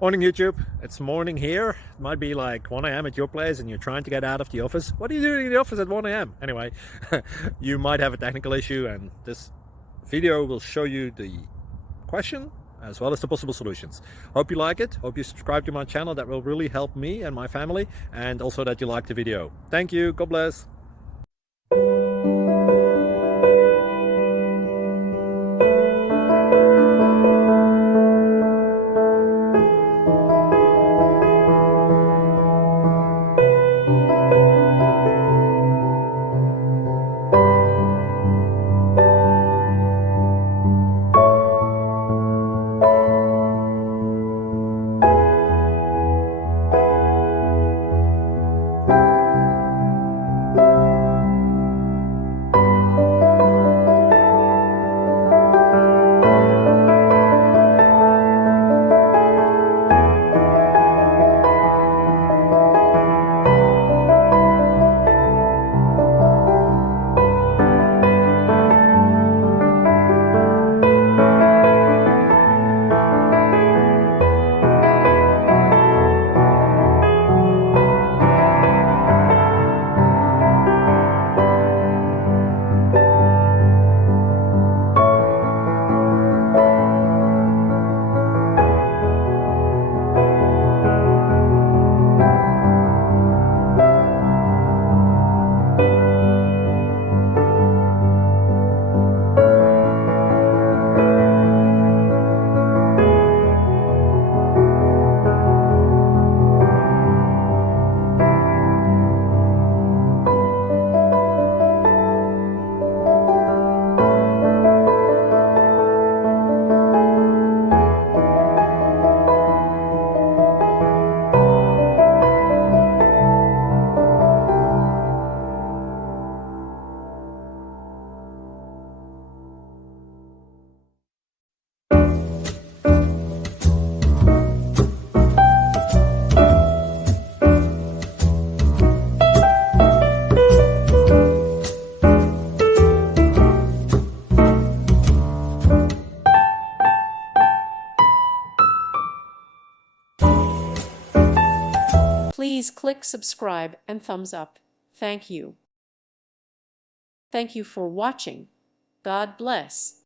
Morning YouTube, it's morning here. It might be like 1 a.m. at your place and you're trying to get out of the office. What are you doing in the office at 1 a.m.? Anyway, you might have a technical issue and this video will show you the question as well as the possible solutions. Hope you like it, hope you subscribe to my channel. That will really help me and my family, and also that you like the video. Thank you, God bless. Please click subscribe and thumbs up. Thank you. Thank you for watching. God bless.